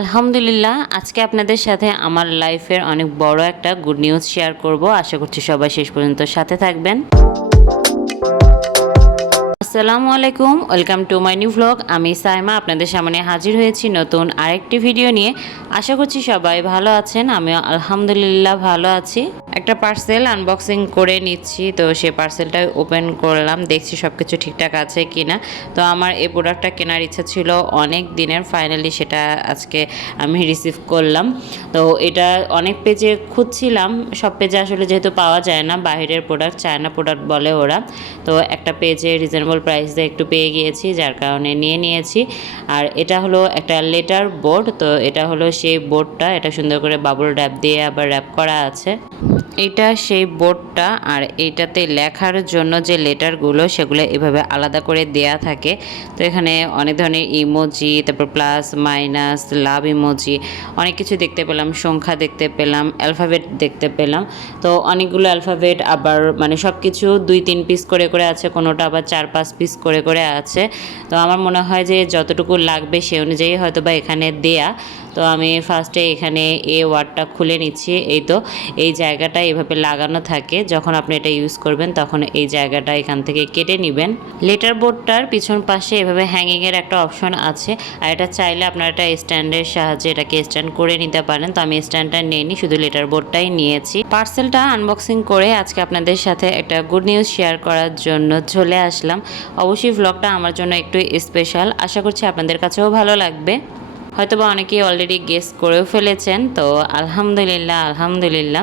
আলহামদুলিল্লাহ, আজকে আপনাদের সাথে আমার লাইফের অনেক বড় একটা গুড নিউজ শেয়ার করব। আশা করছি সবাই শেষ পর্যন্ত সাথে থাকবেন। আসসালামু আলাইকুম welcome to my new blog আমি সাইমা, আপনাদের সামনে হাজির হয়েছি নতুন আরেকটি ভিডিও নিয়ে। আশা করছি সবাই ভালো আছেন, আমিও আলহামদুলিল্লাহ ভালো আছি। একটা পার্সেল আনবক্সিং করে নিচ্ছি, তো সে পার্সেলটা ওপেন করলাম, দেখছি সব কিছু ঠিকঠাক আছে কি না তো আমার এই প্রোডাক্টটা কেনার ইচ্ছা ছিল অনেক দিনের ফাইনালি সেটা আজকে আমি রিসিভ করলাম। তো এটা অনেক পেজে খুঁজছিলাম, সব পেজে আসলে যেহেতু পাওয়া যায় না বাইরের প্রোডাক্ট চায়না প্রোডাক্ট বলে ওরা। তো একটা পেজে রিজনেবল প্রাইসে একটু পেয়ে গিয়েছি, যার কারণে নিয়ে নিয়েছি। আর এটা হলো একটা লেটার বোর্ড তো এটা হলো সেই বোর্ডটা এটা সুন্দর করে বাবুল র্যাপ দিয়ে আবার র্যাপ করা আছে। এটা সেই বোর্ডটা আর এইটাতে লেখার জন্য যে লেটারগুলো সেগুলো এভাবে আলাদা করে দেয়া থাকে। তো এখানে অনেক ধরনের ইমোজি, তারপর প্লাস, মাইনাস, লাভ ইমোজি, অনেক কিছু দেখতে পেলাম, সংখ্যা দেখতে পেলাম, অ্যালফাবেট দেখতে পেলাম। তো অনেকগুলো অ্যালফাবেট আবার মানে সব কিছু দুই, তিন পিস করে করে আছে, কোনোটা আবার চার, পাঁচ পিস করে করে আছে। তো আমার মনে হয় যে যতটুকু লাগবে সে অনুযায়ী হয়তো বা এখানে দেয়া। তো আমি ফার্স্টে এখানে এ ওয়ার্ডটা খুলে নিচ্ছি। এই তো, এই জায়গাটা এভাবে লাগানো থাকে। যখন আপনি এটা ইউজ করবেন, তখন এই জায়গাটা এখান থেকে কেটে নেবেন। লেটার বোর্ডটার পিছন পাশে এভাবে হ্যাঙ্গিংয়ের একটা অপশন আছে। আর এটা চাইলে আপনারা একটা স্ট্যান্ডের সাহায্যে এটাকে স্ট্যান্ড করে নিতে পারেন। তো আমি স্ট্যান্ডটা নিইনি শুধু লেটার বোর্ডটাই নিয়েছি। পার্সেলটা আনবক্সিং করে আজকে আপনাদের সাথে একটা গুড নিউজ শেয়ার করার জন্য চলে আসলাম। অবশ্যই ভ্লগটা আমার জন্য একটু স্পেশাল আশা করছি আপনাদের কাছেও ভালো লাগবে। হয়তোবা অনেকেই অলরেডি গেস করেও ফেলেছেন। তো আলহামদুলিল্লাহ আলহামদুলিল্লাহ।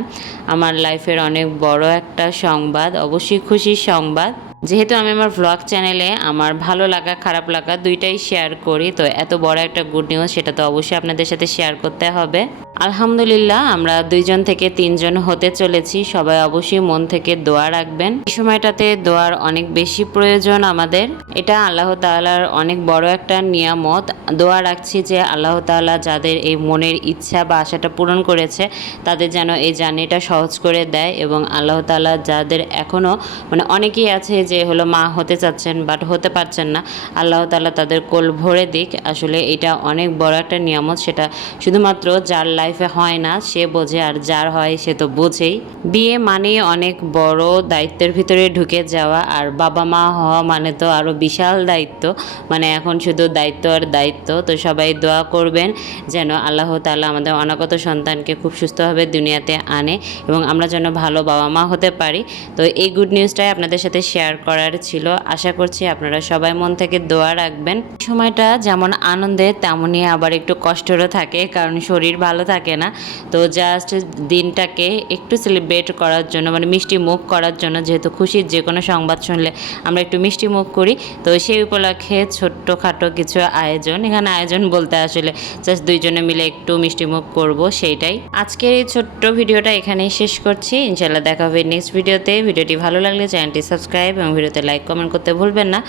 আমার লাইফের অনেক বড় একটা সংবাদ, অবশ্যই খুশির সংবাদ। যেহেতু আমি আমার ভ্লগ চ্যানেলে আমার ভালো লাগা, খারাপ লাগা দুইটাই শেয়ার করি, তো এত বড় একটা গুড নিউজ সেটা তো অবশ্যই আপনাদের সাথে শেয়ার করতে হবে। আলহামদুলিল্লাহ, আমরা দুইজন থেকে তিনজন হতে চলেছি, সবাই অবশ্যই মন থেকে দোয়া রাখবেন। এই সময়টাতে দোয়ার অনেক বেশি প্রয়োজন আমাদের। এটা আল্লাহ তাআলার অনেক বড় একটা নিয়ামত। দোয়া রাখছি যে আল্লাহ তাআলা যাদের এই মনের ইচ্ছা বা আশাটা পূরণ করেছে, তাদের যেন এই জার্নিটা সহজ করে দেয় এবং আল্লাহ তাআলা যাদের এখনও মানে অনেকেই আছে যে হলো মা হতে চাচ্ছেন বাট হতে পারছেন না, আল্লাহ তালা তাদের কোল ভরে দিক। আসলে এটা অনেক বড় একটা নিয়ামত, সেটা শুধুমাত্র যার লাইফে হয় না, সে বোঝে আর যার হয় সে তো বোঝেই। বিয়ে মানে অনেক বড় দায়িত্বের ভিতরে ঢুকে যাওয়া, আর বাবা মা হওয়া মানে তো আরও বিশাল দায়িত্ব। মানে এখন শুধু দায়িত্ব আর দায়িত্ব, তো সবাই দোয়া করবেন যেন আল্লাহ তালা আমাদের অনাগত সন্তানকে খুব সুস্থভাবে দুনিয়াতে আনে এবং আমরা যেন ভালো বাবা মা হতে পারি। তো এই গুড নিউজটাই আপনাদের সাথে শেয়ার করার ছিল। আশা করছি আপনারা সবাই মন থেকে দোয়া রাখবেন। সময়টা যেমন আনন্দের তেমনই আবার একটু কষ্টেরও থাকে, কারণ শরীর ভালো থাকে না। তো জাস্ট দিনটাকে একটু সেলিব্রেট করার জন্য মানে মিষ্টি মুখ করার জন্য, যেহেতু খুশির যে কোনো সংবাদ শুনলে আমরা একটু মিষ্টি মুখ করি। তো সেই উপলক্ষে ছোট্টখাটো কিছু আয়োজন, এখানে আয়োজন বলতে আসলে জাস্ট দুইজনে মিলে একটু মিষ্টি মুখ করব, সেইটাই। আজকের এই ছোট্ট ভিডিওটা এখানেই শেষ করছি। ইনশাল্লাহ দেখা হবে নেক্সট ভিডিওতে ভিডিওটি ভালো লাগলে চ্যানেলটি সাবস্ক্রাইব এবং ভিডিওতে লাইক কমেন্ট করতে ভুলবেন না।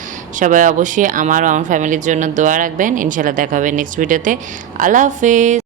সবাই অবশ্যই আমার আমার ফ্যামিলির জন্য দোয়া রাখবেন। ইনশাল্লাহ দেখা হবে নেক্সট ভিডিওতে আল্লাহ হাফেজ।